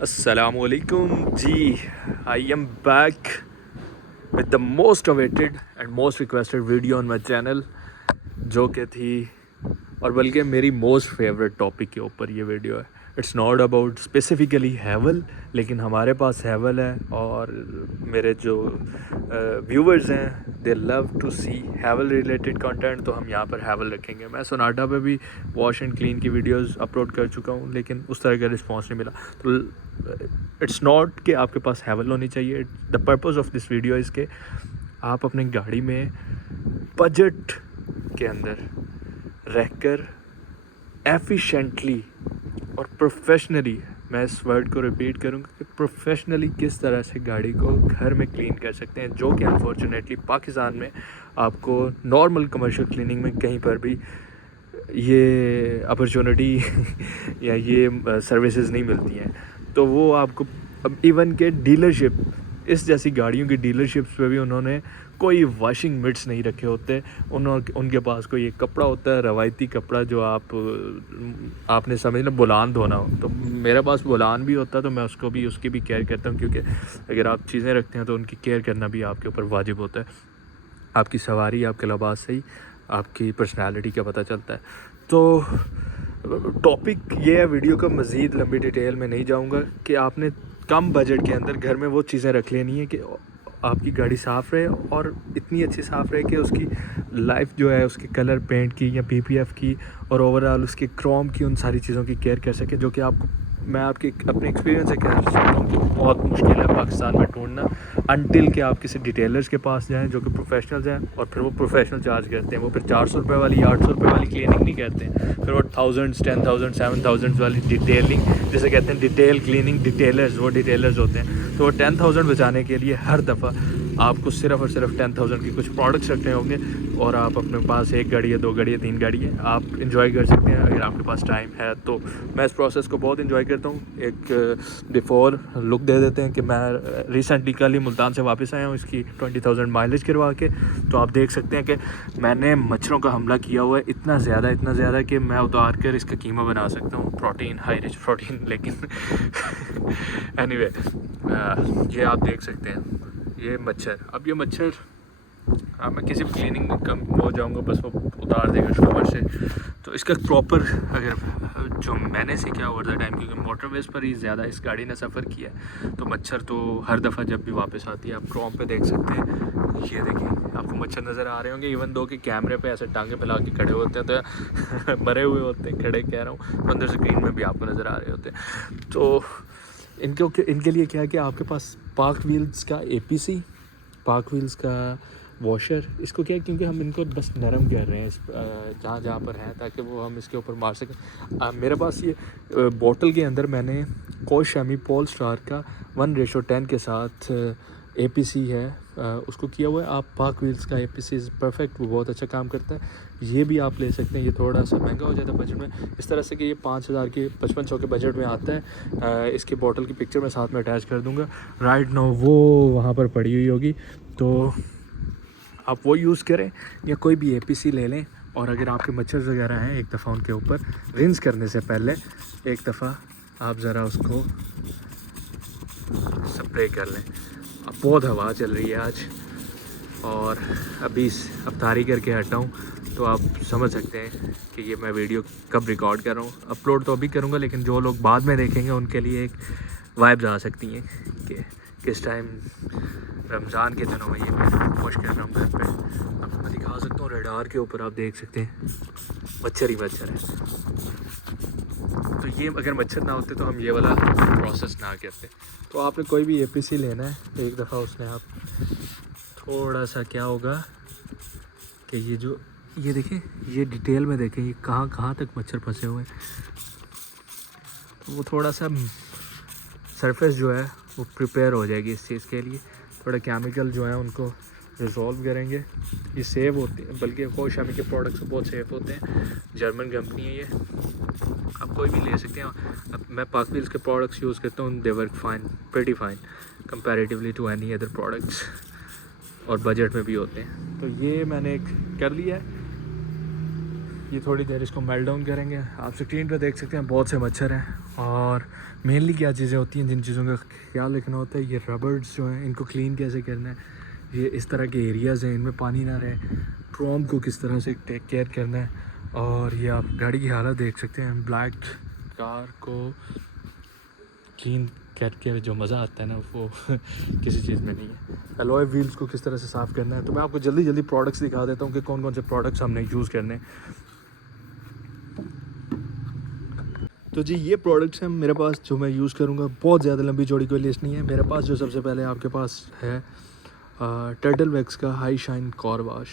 Assalamualaikum जी, I am back with the most awaited and most requested video on my channel, जो कि थी और बल्कि मेरी मोस्ट फेवरेट टॉपिक के ऊपर ये वीडियो है। इट्स नॉट अबाउट स्पेसिफिकली हैवल, लेकिन हमारे पास हैवल है और मेरे जो व्यूवर्स हैं they love to see havel related content, तो हम यहाँ पर हैवल रखेंगे। मैं सोनाटा पे भी वॉश एंड क्लीन की वीडियोस अपलोड कर चुका हूँ, लेकिन उस तरह का रिस्पॉन्स नहीं मिला। तो इट्स नॉट कि आपके पास हैवल होनी चाहिए। The purpose of this video is के आप अपनी गाड़ी में बजट के अंदर रहकर एफिशिएंटली और प्रोफेशनली, मैं इस वर्ड को रिपीट करूँगा कि प्रोफेशनली किस तरह से गाड़ी को घर में क्लीन कर सकते हैं, जो कि अनफॉर्चुनेटली पाकिस्तान में आपको नॉर्मल कमर्शियल क्लीनिंग में कहीं पर भी ये अपॉर्चुनिटी या ये सर्विसेज नहीं मिलती हैं। तो वो आपको अब इवन के डीलरशिप, इस जैसी गाड़ियों की डीलरशिप्स पे भी उन्होंने कोई वॉशिंग मिट्स नहीं रखे होते। उनके पास कोई एक कपड़ा होता है, रवायती कपड़ा, जो आपने समझ लो बुलान धोना हो। तो मेरे पास बुलान भी होता है, तो मैं उसकी भी केयर करता हूँ, क्योंकि अगर आप चीज़ें रखते हैं तो उनकी केयर करना भी आपके ऊपर वाजिब होता है। आपकी सवारी, आपके लिबास से ही आपकी पर्सनैलिटी का पता चलता है। तो टॉपिक ये है वीडियो का, मज़ीद लंबी डिटेल में नहीं जाऊँगा, कि आपने कम बजट के अंदर घर में वो चीज़ें रख लेनी है कि आपकी गाड़ी साफ़ रहे, और इतनी अच्छी साफ़ रहे कि उसकी लाइफ जो है उसके कलर पेंट की या पीपीएफ की और ओवरऑल उसके क्रोम की, उन सारी चीज़ों की केयर कर सके, जो कि आपको मैं आपके अपने एक्सपीरियंस से कह सकता हूँ कि बहुत मुश्किल है पाकिस्तान में ढूंढना, अनटिल के आप किसी डिटेलर्स के पास जाएं जो कि प्रोफेशनल्स हैं, और फिर वो प्रोफेशनल चार्ज करते हैं। वो फिर 400 रुपये वाली, 800 रुपये वाली क्लीनिंग नहीं करते हैं, फिर वो 1000, 10,000, 7,000 वाली डिटेलिंग, जिसे कहते हैं डिटेल क्लीनिंग, डिटेलर्स, वो डिटेलर्स होते हैं। तो वो 10,000 बचाने के लिए हर दफ़ा आपको सिर्फ़ और सिर्फ 10,000 की कुछ प्रोडक्ट्स रखने होंगे, और आप अपने पास एक गाड़ी है, 2 गाड़ी है, 3 गाड़ी है, आप इंजॉय कर सकते हैं अगर आपके पास टाइम है। तो मैं इस प्रोसेस को बहुत इंजॉय करता हूँ। एक बिफोर लुक दे देते हैं कि मैं रिसेंटली कल ही मुल्तान से वापस आया हूँ इसकी 20,000 माइलेज करवा के। तो आप देख सकते हैं कि मैंने मच्छरों का हमला किया हुआ है इतना ज़्यादा कि मैं उतार कर इसका कीमा बना सकता हूँ, प्रोटीन, हाई रिच प्रोटीन। लेकिन एनीवे, ये आप देख सकते हैं, ये मच्छर, अब ये मच्छर मैं किसी भी क्लीनिंग में कम हो जाऊंगा, बस वो उतार देगा शॉवर से। तो इसका प्रॉपर, अगर जो मैंने सीखा ओवर द टाइम, क्योंकि मोटरवेज पर ही ज़्यादा इस गाड़ी ने सफ़र किया है, तो मच्छर तो हर दफ़ा जब भी वापस आती है, आप क्रोम पे देख सकते हैं, ये देखिए आपको मच्छर नज़र आ रहे होंगे। इवन दो कि कैमरे पे ऐसे टांगे फैला के खड़े होते हैं, तो मरे हुए होते हैं, खड़े कह रहा हूँ, अंदर स्क्रीन में भी आपको नज़र आ रहे होते हैं। तो इनके लिए क्या है कि आपके पास पार्क व्हील्स का APC, पार्क व्हील्स का वॉशर, इसको क्या है, क्योंकि हम इनको बस नरम कर रहे हैं जहाँ पर हैं, ताकि वो हम इसके ऊपर मार सकें। मेरे पास ये बॉटल के अंदर मैंने कोशामी पोलस्टार का 1:10 के साथ APC है, उसको किया हुआ है। आप पार्क व्हील्स का APC इज़ परफेक्ट, वो बहुत अच्छा काम करता है। ये भी आप ले सकते हैं, ये थोड़ा सा महंगा हो जाता है बजट में, इस तरह से कि ये 5,000 के 5500 के बजट में आता है। इसकी बॉटल की पिक्चर मैं साथ में अटैच कर दूंगा। राइट नाउ वो वहाँ पर पड़ी हुई होगी, तो आप वो यूज़ करें या कोई भी APC ले लें। और अगर आपके मच्छर वगैरह हैं, एक दफ़ा उनके ऊपर रिंस करने से पहले एक दफ़ा आप ज़रा उसको स्प्रे कर लें। अब बहुत हवा चल रही है आज, और अभी अफ्तारी करके हटा हूँ, तो आप समझ सकते हैं कि ये मैं वीडियो कब रिकॉर्ड कर रहा हूँ। अपलोड तो अभी करूँगा, लेकिन जो लोग बाद में देखेंगे उनके लिए एक वाइब्स आ सकती हैं कि किस टाइम रमज़ान के दिनों में ये मैं वॉश कर रहा हूँ घर पे। आपको मैं दिखा सकता हूँ, रेडार के ऊपर आप देख सकते हैं मच्छर ही मच्छर है। तो ये अगर मच्छर ना होते तो हम ये वाला प्रोसेस ना करते। तो आपने कोई भी APC लेना है, तो एक दफ़ा उसने आप थोड़ा सा, क्या होगा कि ये देखें, ये डिटेल में देखें, ये कहाँ तक मच्छर फंसे हुए हैं। तो वो थोड़ा सा सरफेस जो है वो प्रिपेयर हो जाएगी इस चीज़ के लिए। थोड़ा केमिकल जो है उनको रिजॉल्व करेंगे। ये सेव होते हैं, बल्कि कोशामी के प्रोडक्ट्स बहुत सेफ होते हैं, जर्मन कंपनी है ये, आप कोई भी ले सकते हैं। अब मैं पार्क व्हील्स के प्रोडक्ट्स यूज़ करता हूँ, they work fine, pretty fine comparatively to any other products, और बजट में भी होते हैं। तो ये मैंने एक कर लिया है, ये थोड़ी देर इसको मेल्ट डाउन करेंगे। आप स्क्रीन पर देख सकते हैं बहुत से मच्छर हैं, और मेनली क्या चीज़ें होती हैं जिन चीज़ों का ख्याल रखना होता है, ये रबर्स जो हैं इनको क्लीन कैसे करना है, ये इस तरह के एरियाज़ हैं इनमें पानी ना रहे, क्रोम को किस तरह से टेक केयर करना है। और ये आप गाड़ी की हालत देख सकते हैं, ब्लैक कार को क्लीन करके जो मज़ा आता है ना वो किसी चीज़ में नहीं है। अलॉय व्हील्स को किस तरह से साफ़ करना है, तो मैं आपको जल्दी जल्दी प्रोडक्ट्स दिखा देता हूँ कि कौन कौन से प्रोडक्ट्स हमने यूज़ करने हैं। तो जी ये प्रोडक्ट्स हैं मेरे पास जो मैं यूज़ करूँगा, बहुत ज़्यादा लंबी चौड़ी कोई लिस्ट नहीं है। मेरे पास जो सबसे पहले आपके पास है टर्टल वैक्स का हाई शाइन कोर वॉश,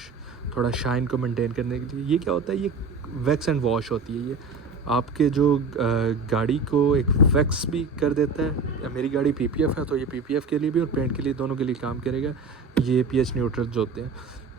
थोड़ा शाइन को मेंटेन करने के लिए। ये क्या होता है, ये वैक्स एंड वॉश होती है, ये आपके जो गाड़ी को एक वैक्स भी कर देता है। मेरी गाड़ी PPF है तो ये PPF के लिए भी और पेंट के लिए, दोनों के लिए काम करेगा। ये pH न्यूट्रल जो होते हैं,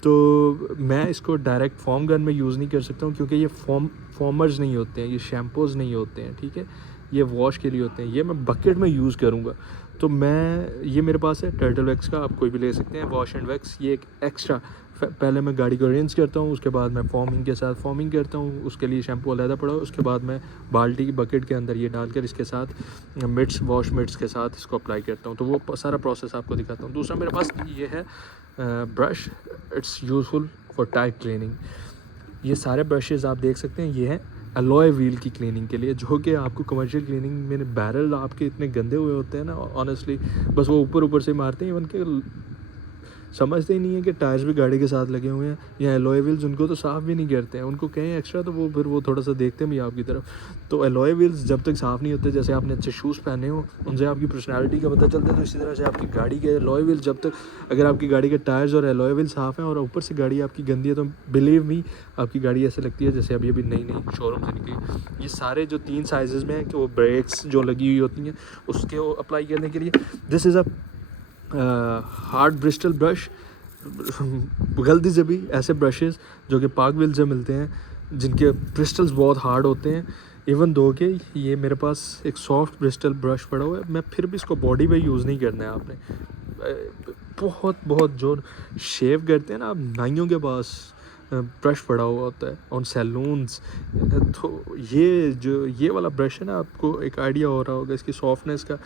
तो मैं इसको डायरेक्ट फॉर्म गन में यूज़ नहीं कर सकता हूँ क्योंकि ये फॉर्मर्स नहीं होते हैं, ये शैम्पूज़ नहीं होते हैं, ठीक है, ये वॉश के लिए होते हैं। ये मैं बकेट में यूज़ करूँगा, तो मैं ये मेरे पास है टर्टल वैक्स का, आप कोई भी ले सकते हैं, वॉश एंड वैक्स। ये एक एक्स्ट्रा, पहले मैं गाड़ी को रिंस करता हूँ, उसके बाद मैं फॉर्मिंग के साथ फॉर्मिंग करता हूँ, उसके लिए शैम्पू अलहदा पड़ा हो, उसके बाद मैं बाल्टी की बकेट के अंदर ये डालकर इसके साथ मिट्स, वॉश मिट्स के साथ इसको अप्लाई करता हूँ। तो वो सारा प्रोसेस आपको दिखाता हूँ। दूसरा मेरे पास ये है brush, it's useful for tight cleaning. ये सारे ब्रशेज़ आप देख सकते हैं, ये हैं अलॉय व्हील की क्लीनिंग के लिए, जो कि आपको कमर्शियल क्लीनिंग में बैरल आपके इतने गंदे हुए होते हैं ना, ऑनेस्टली बस वो ऊपर ऊपर से मारते हैं, उनके समझते ही नहीं है कि टायर्स भी गाड़ी के साथ लगे हुए हैं, या एलॉय व्हील्स उनको तो साफ़ भी नहीं करते हैं, उनको कहें एक्स्ट्रा तो वो फिर वो थोड़ा सा देखते हैं भी आपकी तरफ। तो एलॉय व्हील्स जब तक साफ़ नहीं होते, जैसे आपने अच्छे शूज़ पहने हो उनसे आपकी पर्सनैलिटी का पता चलता है, तो इसी तरह से आपकी गाड़ी के एलॉय व्हील्स, जब तक अगर आपकी गाड़ी के टायर्स और एलॉय व्हील साफ़ हैं और ऊपर से गाड़ी आपकी गंदी है, तो बिलीव मी आपकी गाड़ी ऐसे लगती है जैसे अभी नई नई शोरूम से निकली। ये सारे जो 3 साइज़ में हैं कि वो ब्रेक्स जो लगी हुई होती हैं उसके अप्लाई करने के लिए, this is a hard Bristol brush. गलती से भी ऐसे ब्रशेस जो कि पार्कविल से मिलते हैं, जिनके ब्रिस्टल्स बहुत हार्ड होते हैं, इवन दो के ये मेरे पास एक सॉफ्ट ब्रिस्टल ब्रश पड़ा हुआ है, मैं फिर भी इसको बॉडी पे यूज़ नहीं करना है आपने। बहुत जो शेव करते हैं ना आप, नाइयों के पास ब्रश पड़ा हुआ होता है ऑन सैलून्स, तो ये वाला ब्रश है ना, आपको एक आइडिया हो रहा होगा इसकी सॉफ्टनेस का,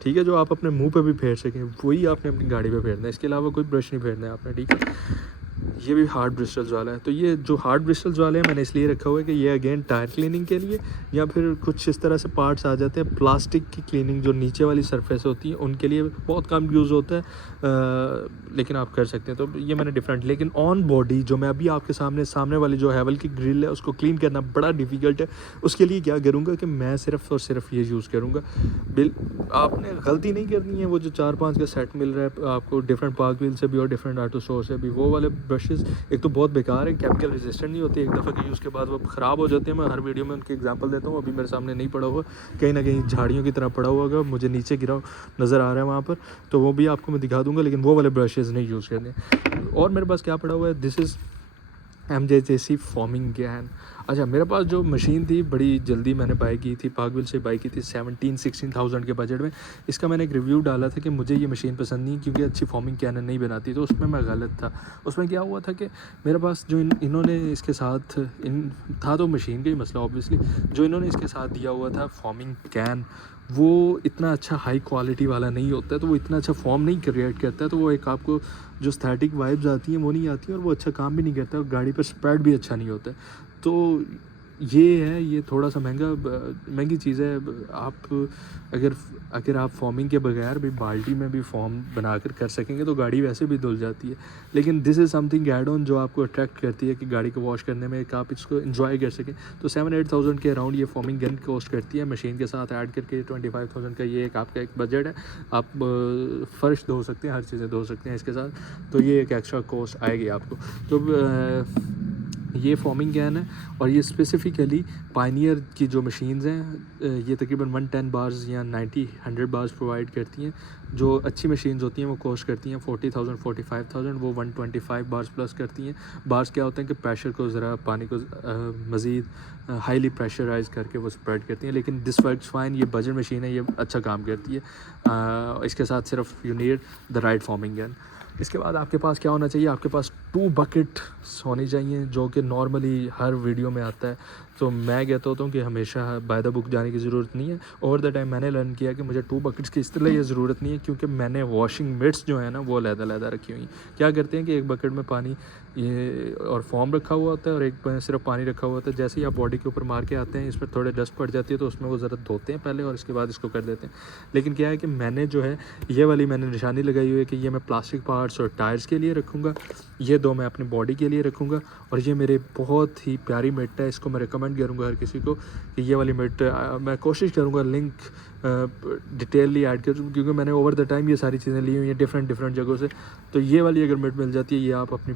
ठीक है, जो आप अपने मुंह पे भी फेर सकें, वही आपने अपनी गाड़ी पे फेरना है, इसके अलावा कोई ब्रश नहीं फेरना है आपने, ठीक है। ये भी हार्ड ब्रिस्टल्स वाला है। तो ये जो हार्ड ब्रिस्टल्स वाले हैं मैंने इसलिए रखा हुआ है कि ये अगेन टायर क्लीनिंग के लिए, या फिर कुछ इस तरह से पार्ट्स आ जाते हैं प्लास्टिक की क्लीनिंग, जो नीचे वाली सरफेस होती है उनके लिए बहुत कम यूज़ होता है, लेकिन आप कर सकते हैं। तो ये मैंने डिफरेंट, लेकिन ऑन बॉडी जो मैं अभी आपके सामने वाली जो हैवल की ग्रिल है उसको क्लीन करना बड़ा डिफ़िकल्ट है। उसके लिए क्या करूँगा कि मैं सिर्फ और सिर्फ ये यूज़ करूँगा। आपने गलती नहीं करनी है, वो जो 4-5 का सेट मिल रहा है आपको डिफरेंट पार्क व्हील से भी और डिफरेंट ऑटो स्टोर से भी, वो वाले ब्रशेज़ एक तो बहुत बेकार है, केमिकल रेजिस्टेंट नहीं होते, एक दफ़ा के यूज़ के बाद वो ख़राब हो जाते हैं। मैं हर वीडियो में उनके एग्जांपल देता हूँ, अभी मेरे सामने नहीं पड़ा हुआ, कहीं ना कहीं झाड़ियों की तरह पड़ा हुआ होगा, मुझे नीचे गिरा नज़र आ रहा है वहाँ पर, तो वो भी आपको मैं दिखा दूँगा, लेकिन वो वाले ब्रशेज़ नहीं यूज़ करने। और मेरे पास क्या पड़ा हुआ है, this is MJJC foaming gun. अच्छा, मेरे पास जो मशीन थी बड़ी जल्दी मैंने बाई की थी, पार्कविल से बाई की थी 17-16,000 के बजट में। इसका मैंने एक रिव्यू डाला था कि मुझे ये मशीन पसंद नहीं क्योंकि अच्छी फॉर्मिंग कैनन नहीं बनाती, तो उसमें मैं गलत था। उसमें क्या हुआ था कि मेरे पास जो इन्होंने इसके साथ था, तो मशीन का ही मसला ऑब्वियसली, जो इन्होंने इसके साथ दिया हुआ था फॉर्मिंग कैन, वो इतना अच्छा हाई क्वालिटी वाला नहीं होता है, तो वो इतना अच्छा फॉर्म नहीं क्रिएट करता है, तो वो एक आपको जो स्टैटिक वाइब्स आती हैं वो नहीं आती हैं, और वो अच्छा काम भी नहीं करता, और गाड़ी पर स्प्रेड भी अच्छा नहीं होता है। तो ये थोड़ा सा महंगी चीज़ है। आप अगर आप फॉर्मिंग के बगैर भी बाल्टी में भी फॉर्म बनाकर कर सकेंगे तो गाड़ी वैसे भी धुल जाती है, लेकिन this is something add on जो आपको अट्रैक्ट करती है कि गाड़ी को वॉश करने में एक आप इसको एंजॉय कर सकें। तो 7-8,000 के अराउंड ये फॉर्मिंग गन कॉस्ट करती है, मशीन के साथ ऐड करके 25,000 का ये एक आपका एक बजट है। आप फ़र्श धो सकते हैं, हर चीज़ें धो सकते हैं इसके साथ, तो ये एक एक्स्ट्रा कॉस्ट आएगी आपको। तो ये फॉर्मिंग गैन है, और ये स्पेसिफ़िकली पायनियर की जो मशीन्स हैं, ये तकरीबन 110 बार्स या 90-100 बार्स प्रोवाइड करती हैं। जो अच्छी मशीन्स होती हैं वो कॉस्ट करती हैं 40,000 45,000, वो 125 बार्स प्लस करती हैं। बार्स क्या होते हैं कि प्रेशर को ज़रा पानी को मज़ीद हाईली प्रेशराइज करके वो स्प्रेड करती हैं, लेकिन दिस वर्क्स फाइन। ये बजट मशीन है, ये अच्छा काम करती है। इसके साथ सिर्फ you need the right forming gun. इसके बाद आपके पास क्या होना चाहिए, आपके पास 2 बकेट होनी चाहिए, जो कि नॉर्मली हर वीडियो में आता है। तो मैं कहता होता हूँ कि हमेशा बाय द बुक जाने की ज़रूरत नहीं है। ओवर द टाइम मैंने लर्न किया कि मुझे 2 बकेट्स की इसलिए ज़रूरत नहीं है क्योंकि मैंने वॉशिंग मिट्स जो है ना वो अलग-अलग रखी हुई हैं। क्या करते हैं कि एक बकेट में पानी ये और फॉर्म रखा हुआ होता है और एक में सिर्फ पानी रखा हुआ होता है। जैसे ही आप बॉडी के ऊपर मार के आते हैं इसमें थोड़े डस्ट पड़ जाती है तो उसमें वो ज़रा धोते हैं पहले और इसके बाद इसको कर देते हैं। लेकिन क्या है कि मैंने जो है ये वाली मैंने निशानी लगाई हुई है कि ये मैं प्लास्टिक पार्ट्स और टायर्स के लिए रखूँगा, ये 2 मैं अपनी बॉडी के लिए रखूँगा और ये मेरे बहुत ही प्यारी मिट है। इसको मैं रिकमेंड करूँगा हर किसी को कि ये वाली मिट मैं कोशिश करूँगा लिंक डिटेलली ऐड करूँ क्योंकि मैंने ओवर द टाइम ये सारी चीज़ें ली हुई हैं डिफरेंट जगहों से। तो ये वाली अगर मिट मिल जाती है ये आप अपनी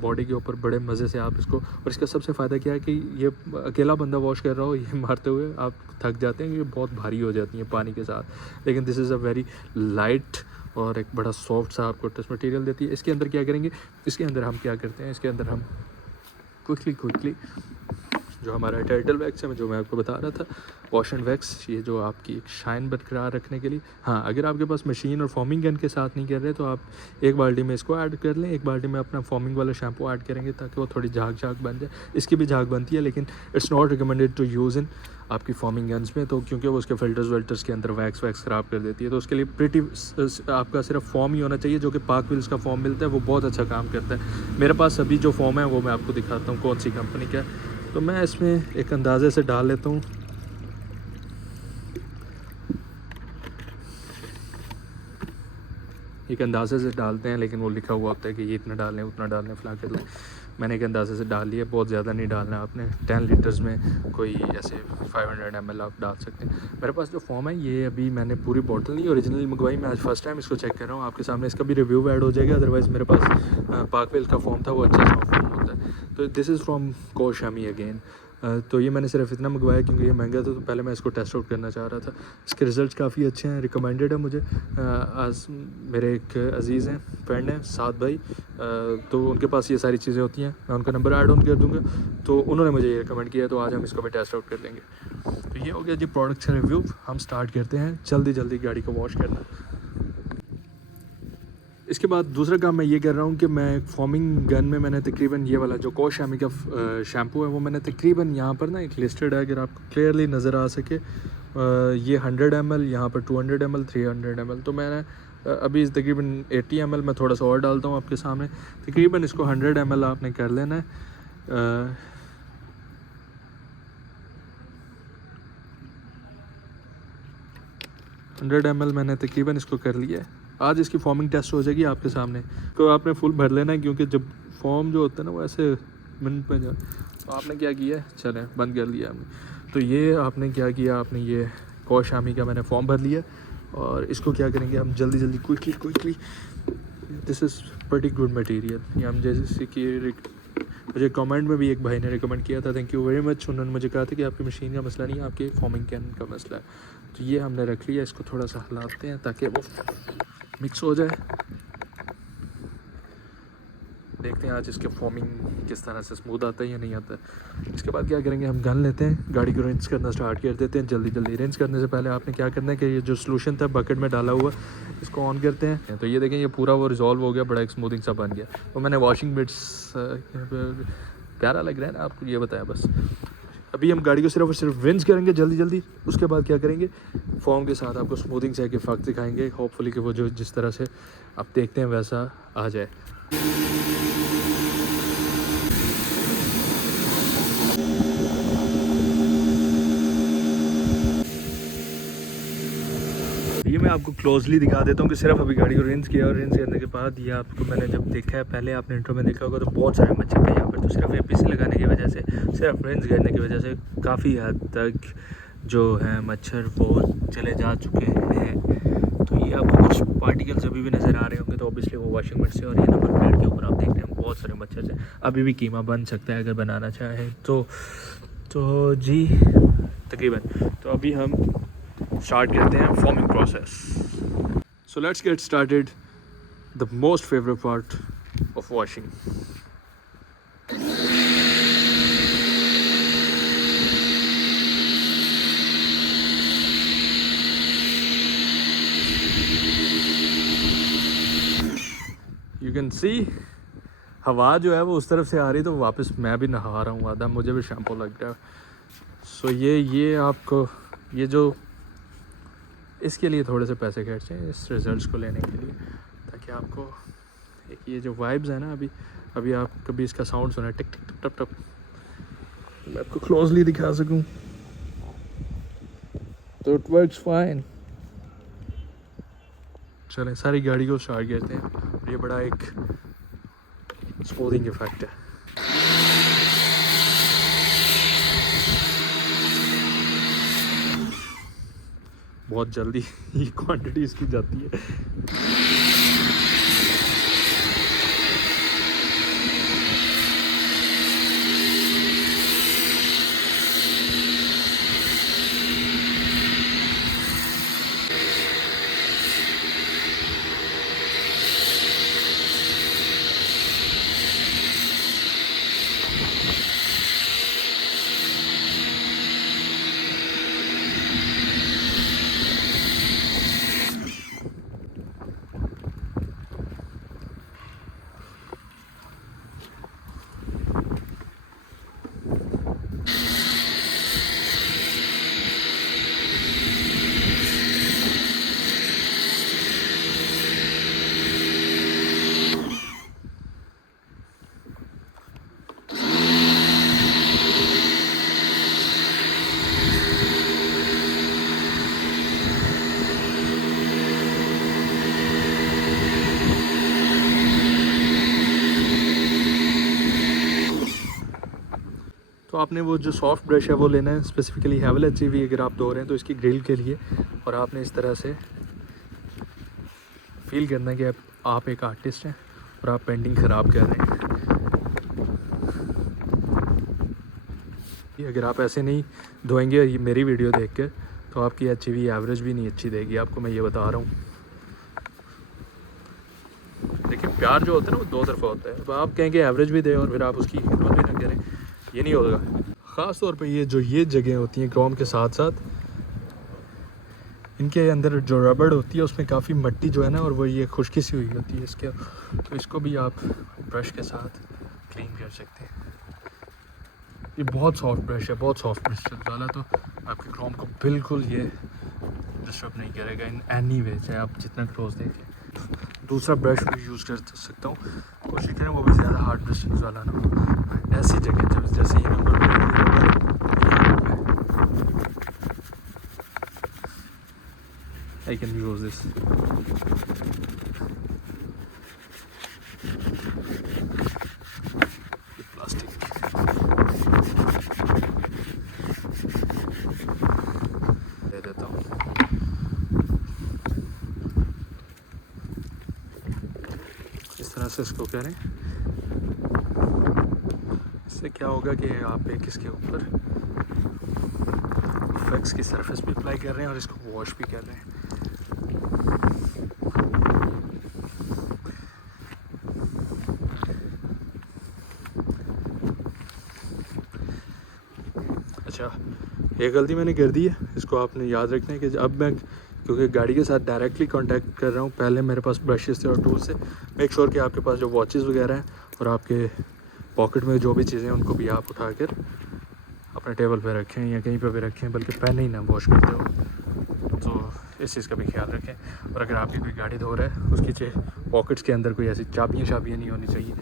बॉडी के ऊपर बड़े मज़े से आप इसको, और इसका सबसे फ़ायदा क्या है कि ये अकेला बंदा वॉश कर रहा हो ये मारते हुए आप थक जाते हैं, ये बहुत भारी हो जाती हैं पानी के साथ। लेकिन this is a very light और एक बड़ा सॉफ्ट सा आपको टेस्ट मटेरियल देती है। इसके अंदर क्या करेंगे, इसके अंदर हम क्या करते हैं, इसके अंदर हम क्विकली जो हमारा टर्टल वैक्स है जो मैं आपको बता रहा था, वॉश एंड वैक्स, ये जो आपकी एक शाइन बरकरार रखने के लिए। हाँ, अगर आपके पास मशीन और फॉर्मिंग गन के साथ नहीं कर रहे तो आप एक बाल्टी में इसको ऐड कर लें, एक बाल्टी में अपना फॉर्मिंग वाला शैम्पू ऐड करेंगे ताकि वो थोड़ी झाग बन जाए। इसकी भी झाग बनती है लेकिन it's not recommended to use in आपकी फॉर्मिंग गन्स में, तो क्योंकि वो उसके फिल्टर्स के अंदर वैक्स ख़राब कर देती है। तो उसके लिए प्रिटी आपका सिर्फ फॉर्म ही होना चाहिए जो कि पार्क व्हील्स का फॉर्म मिलता है, वो बहुत अच्छा काम करता है। मेरे पास अभी जो फॉर्म है वो मैं आपको दिखाता हूँ कौन सी कंपनी का है। तो मैं इसमें एक अंदाज़े से डाल लेता हूँ। एक अंदाज़े से डालते हैं लेकिन वो लिखा हुआ होता है कि ये इतना डालें उतना डालें फला कर लें। मैंने एक अंदाज़े से डाल लिया, बहुत ज़्यादा नहीं डालना है आपने। 10 लीटर्स में कोई ऐसे 500 ml आप डाल सकते हैं। मेरे पास जो फॉर्म है ये अभी मैंने पूरी बॉटल नहीं ओरिजिनल मंगवाई, मैं आज फर्स्ट टाइम इसको चेक कर रहा हूँ आपके सामने। इसका भी रिव्यू ऐड हो जाएगा, अदरवाइज़ मेरे पास पार्कवेल का फॉर्म था वो अच्छा सॉफ्ट फॉर्म होता है। तो दिस इज़ फ्रॉम कोशामी अगेन। तो ये मैंने सिर्फ इतना मंगवाया क्योंकि ये महंगा था, तो पहले मैं इसको टेस्ट आउट करना चाह रहा था। इसके रिज़ल्ट काफ़ी अच्छे हैं, रिकमेंडेड है मुझे। आज मेरे एक अजीज़ हैं, फ्रेंड हैं, साद भाई, तो उनके पास ये सारी चीज़ें होती हैं, मैं उनका नंबर ऐड ऑन कर दूँगा, तो उन्होंने मुझे ये रिकमेंड किया, तो आज हम इसको भी टेस्ट आउट कर लेंगे। तो ये हो गया जी प्रोडक्ट का रिव्यू। हम स्टार्ट करते हैं जल्दी गाड़ी को वॉश करना। इसके बाद दूसरा काम मैं ये कर रहा हूँ कि मैं फॉर्मिंग गन में मैंने तकरीबन ये वाला जो कोशामी का शैम्पू है वो मैंने तकरीबन यहाँ पर ना एक लिस्टेड है, अगर आपको क्लियरली नज़र आ सके, ये 100 ml, यहाँ पर 200 ml, 300 ml। तो मैंने अभी तकरीबन 80 ml मैं थोड़ा सा और डालता हूँ आपके सामने। तकरीबन इसको 100 ml आपने कर लेना है। 100 ml मैंने तकरीबन इसको कर लिया है। आज इसकी फॉर्मिंग टेस्ट हो जाएगी आपके सामने। तो आपने फुल भर लेना है क्योंकि जब फॉर्म जो होता है ना वो ऐसे मिनट में तो आपने क्या किया, चलें बंद कर लिया हमने। तो ये आपने क्या किया, आपने ये कोशामी का मैंने फॉर्म भर लिया और इसको क्या करेंगे हम जल्दी quickly. This is pretty good material. ये हम जैसे कि मुझे कमेंट में भी एक भाई ने रिकमेंड किया था, थैंक यू वेरी मच। उन्होंने मुझे कहा था कि आपकी मशीन का मसला नहीं है, आपके फॉर्मिंग कैन का मसला है। तो ये हमने रख लिया, इसको थोड़ा सा हिलाते हैं ताकि वो मिक्स हो जाए। देखते हैं आज इसके फॉर्मिंग किस तरह से स्मूथ आता है या नहीं आता है। इसके बाद क्या करेंगे, हम गन लेते हैं, गाड़ी को रिंस करना स्टार्ट कर देते हैं जल्दी। रिंस करने से पहले आपने क्या करना है कि ये जो सोल्यूशन था बकेट में डाला हुआ इसको ऑन करते हैं। तो ये देखें ये पूरा वो रिजॉल्व हो गया, बड़ा एक स्मूथिंग सा बन गया। तो मैंने वॉशिंग बिट्स प्यारा लग रहा है ना आपको, ये बताया बस। अभी हम गाड़ी को सिर्फ और सिर्फ रिंस करेंगे जल्दी। उसके बाद क्या करेंगे, फॉर्म के साथ आपको स्मूथिंग से एक फ़र्क दिखाएंगे, होपफुली कि वो जो जिस तरह से आप देखते हैं वैसा आ जाए। ये मैं आपको क्लोजली दिखा देता हूँ कि सिर्फ अभी गाड़ी को रिंस किया और रिंस करने के बाद ये आपको मैंने जब देखा है, पहले आपने इंट्रो में देखा होगा तो बहुत सारे मच्छर थे यहाँ पर। तो सिर्फ एपीसी लगाने की वजह से, सिर्फ रिंस करने की वजह से काफ़ी हद तक जो है मच्छर वो चले जा चुके हैं। तो ये आपको कुछ पार्टिकल्स अभी भी नज़र आ रहे होंगे, तो ऑब्वियसली वो वॉशिंग मशीन से, और ये नंबर प्लेट के ऊपर आप देख रहे हैं बहुत सारे मच्छर से। अभी भी कीमा बन सकता है अगर बनाना चाहें तो जी तकरीबन। तो अभी हम स्टार्ट करते हैं forming process. So let's get started, the most favourite part of washing. You can see हवा जो है वो उस तरफ से आ रही, तो वापस मैं भी नहा रहा हूँ आधा, मुझे भी शैम्पू लग रहा है। सो ये आपको ये जो इसके लिए थोड़े से पैसे खर्चे हैं इस रिज़ल्ट्स को लेने के लिए, ताकि आपको एक ये जो वाइब्स है ना, अभी आप कभी इसका साउंड सुना टिक टिक टप टप, मैं आपको क्लोजली दिखा सकूं तो इट वर्क्स फाइन। चलें सारी गाड़ी को स्टार्ट करते हैं। ये बड़ा एक स्मूथिंग इफेक्ट है। बहुत जल्दी ये क्वांटिटी इसकी जाती है। तो आपने वो जो सॉफ्ट ब्रश है वो लेना है, स्पेसिफिकली हैवेल HCV अगर आप धो रहे हैं तो इसकी ग्रिल के लिए। और आपने इस तरह से फील करना है कि आप एक आर्टिस्ट हैं और आप पेंटिंग ख़राब कर रहे हैं। अगर आप ऐसे नहीं धोएंगे ये मेरी वीडियो देख कर तो आपकी HCV एवरेज भी नहीं अच्छी देगी, आपको मैं ये बता रहा हूँ। लेकिन प्यार जो होता है ना वो दो तरफा होता है। अब आप कहेंगे एवरेज भी दे और फिर आप उसकी खिदमत भी ना करें, ये नहीं होगा। ख़ास तौर पे ये जगह होती हैं क्रोम के साथ साथ, इनके अंदर जो रबड़ होती है उसमें काफ़ी मिट्टी जो है ना, और वो ये खुश्की सी हुई होती है इसके, तो इसको भी आप ब्रश के साथ क्लीन कर सकते हैं। ये बहुत सॉफ्ट ब्रश है, बहुत सॉफ्ट ब्रश वाला, तो आपके क्रोम को बिल्कुल ये डिस्टर्ब नहीं करेगा इन एनी वे, चाहे आप जितना क्लोज देखें। दूसरा ब्रश भी यूज़ कर सकता हूँ, कोशिश करें वो भी ज़्यादा हार्ड ब्रशिंग वाला ना हो। ऐसी जगह जब जैसे ये number I can use this. Plastic दे देता हूँ। इस तरह से इसको करें, इससे क्या होगा कि आप एक इसके ऊपर फ्लेक्स की सरफेस भी अप्लाई कर रहे हैं और इसको वॉश भी कर रहे हैं। अच्छा, ये गलती मैंने कर दी है, इसको आपने याद रखना है कि अब मैं क्योंकि गाड़ी के साथ डायरेक्टली कांटेक्ट कर रहा हूँ, पहले मेरे पास ब्रशेस थे और टूल्स थे। मेक श्योर कि आपके पास जो वॉचेस वगैरह हैं और आपके पॉकेट में जो भी चीज़ें हैं उनको भी आप उठाकर अपने टेबल पे रखें या कहीं पे भी रखें, बल्कि पहले ही ना वॉश करते हो, तो इस चीज़ का भी ख्याल रखें। और अगर आपकी कोई गाड़ी धो रहा है उसकी पॉकेट्स के अंदर कोई ऐसी चाबियाँ नहीं होनी चाहिए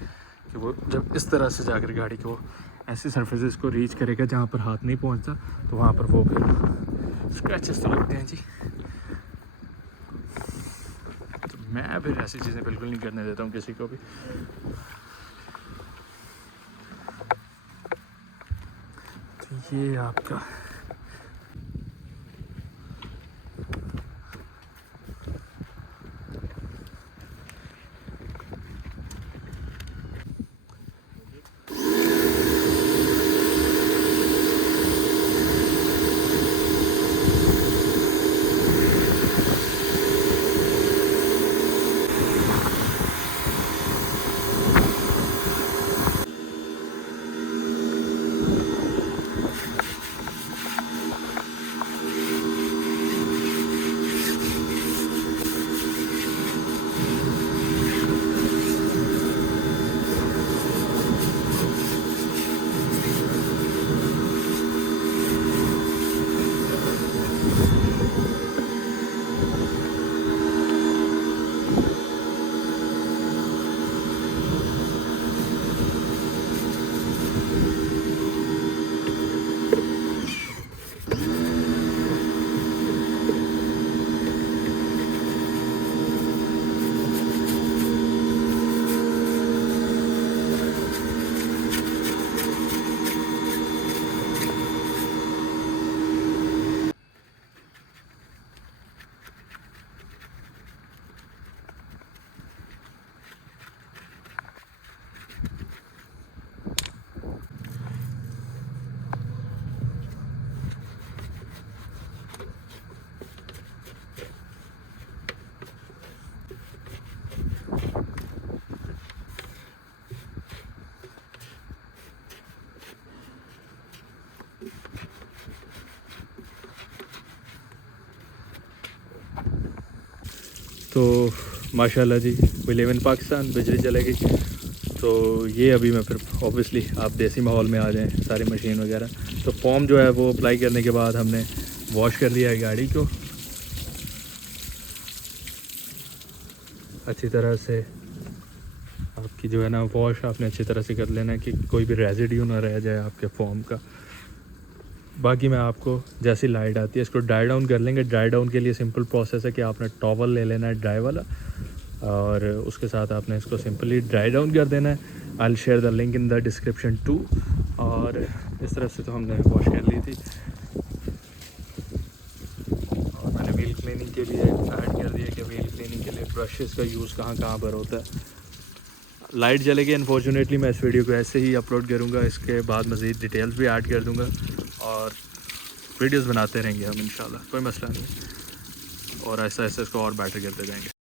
कि वो जब इस तरह से जाकर गाड़ी को ऐसी सरफेसेस को रीच करेगा जहाँ पर हाथ नहीं पहुँचता, तो वहाँ पर वो फिर स्क्रैचेस तो लगते हैं जी। तो मैं फिर ऐसी चीज़ें बिल्कुल नहीं करने देता हूँ किसी को भी। तो ये आपका तो माशाल्लाह जी, वी लिव इन पाकिस्तान, बिजली चलेगी तो ये अभी मैं फिर ऑब्वियसली आप देसी माहौल में आ जाएं, सारी मशीन वगैरह। तो फॉर्म जो है वो अप्लाई करने के बाद हमने वॉश कर लिया है गाड़ी को अच्छी तरह से। आपकी जो है ना वॉश आपने अच्छी तरह से कर लेना है कि कोई भी रेजिड्यू ना रह जाए आपके फॉर्म का। बाकी मैं आपको जैसी लाइट आती है इसको ड्राई डाउन कर लेंगे। ड्राई डाउन के लिए सिंपल प्रोसेस है कि आपने टॉवल ले लेना है ड्राई वाला और उसके साथ आपने इसको सिंपली ड्राई डाउन कर देना है। I will share the link in the description too. और इस तरह से तो हमने वॉश कर ली थी और मैंने व्हील क्लीनिंग के लिए ऐड कर दिया कि व्हील क्लीनिंग के लिए ब्रशेस का यूज़ कहाँ कहाँ पर होता है। लाइट जलेगी अनफॉर्चुनेटली, मैं इस वीडियो को ऐसे ही अपलोड करूँगा, इसके बाद मज़ीद डिटेल्स भी ऐड कर दूँगा और वीडियोस बनाते रहेंगे हम इंशाल्लाह, कोई मसला नहीं। और ऐसा ऐसा इसको और बेटर करते जाएंगे।